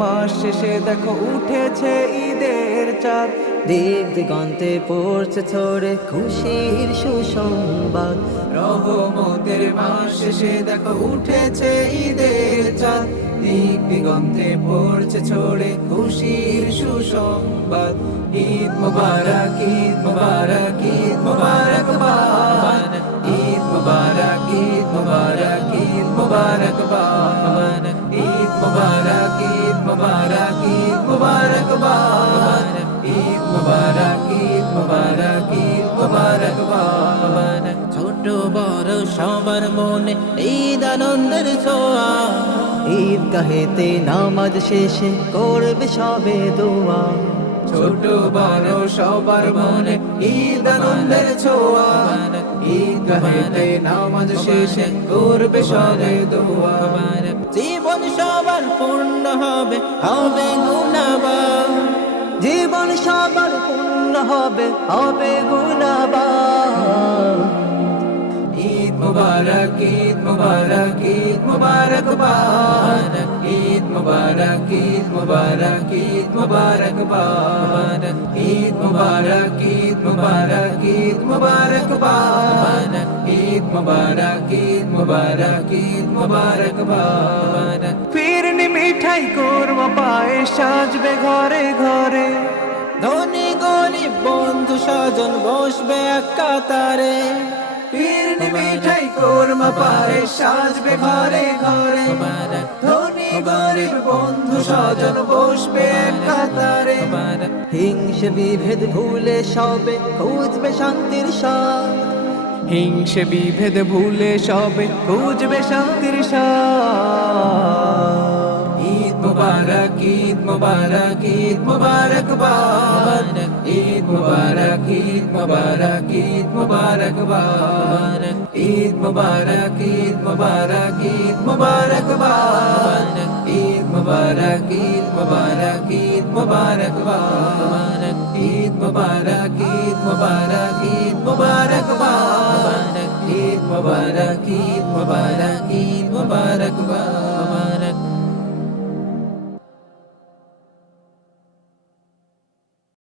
মাস শেষে দেখো উঠেছে ঈদের চাঁদ। দিক দিগন্তে পড়ছে ছড়ে খুশির সুসংবাদ। রহমতের মাস শেষে দেখো উঠেছে ঈদের চাঁদ। দিক দিগন্তে পড়ছে ছড়ে খুশির সুসংবাদ। ঈদ মুবারক ঈদ মুবারক ঈদ মুবারক ঈদ মুবারক, ঈদ মোবারক, ঈদ মুবারক মুবারক ঈদ মুবারক ঈদ মুবারক বান ঈদ মুবারক ঈদ মুবারক ঈদ মুবারক বান ছোট বড় সবার মনে ঈদ আনন্দের ছোঁয়া। ঈদ গাহেতে নামাজ শেষে করবে সবে দোয়া। ছোট বড় সবার মনে ঈদ আনন্দের ছোঁয়া। ঈদ গাহেতে নামাজ শেষে করবে সবে দোয়া। হবে হবে গুণাবান। জীবন সবার পূর্ণ হবে হবে গুণাবান। ঈদ মুবারক ঈদ মুবারক ঈদ মুবারক বান ঈদ মুবারক ঈদ মুবারক ঈদ মুবারক বান ঈদ মুবারক ঈদ মুবারক ঈদ মুবারক বান ঈদ মুবারক ঈদ মুবারক ঈদ মুবারক বান ফিরনি মিঠাই কোরমা পায়ে সাজবে ঘরে ঘরে। ধনী গরিব বন্ধু স্বজন বসবে এক কাতারে। ফিরনি মিঠাই কোরমা পায়ে সাজবে ঘরে ঘরে। ধনী গরিব বন্ধু স্বজন বসবে এক কাতারে। হিংসে বিভেদ ভুলে সবে খুঁজবে শান্তির সাথ হিংসে বিভেদ ভুলে সবে খুঁজবে শান্তির ঈদ মুবারক ঈদ মুবারক ঈদ মুবারক বান ঈদ মুবারক ঈদ মুবারক ঈদ মুবারক বান ঈদ মুবারক ঈদ মুবারক ঈদ মুবারক বান ঈদ মুবারক ঈদ মুবারক ঈদ মুবারক বান ঈদ মুবারক ঈদ মুবারক ঈদ মুবারক বান ঈদ মুবারক ঈদ মুবারক ঈদ মুবারক বান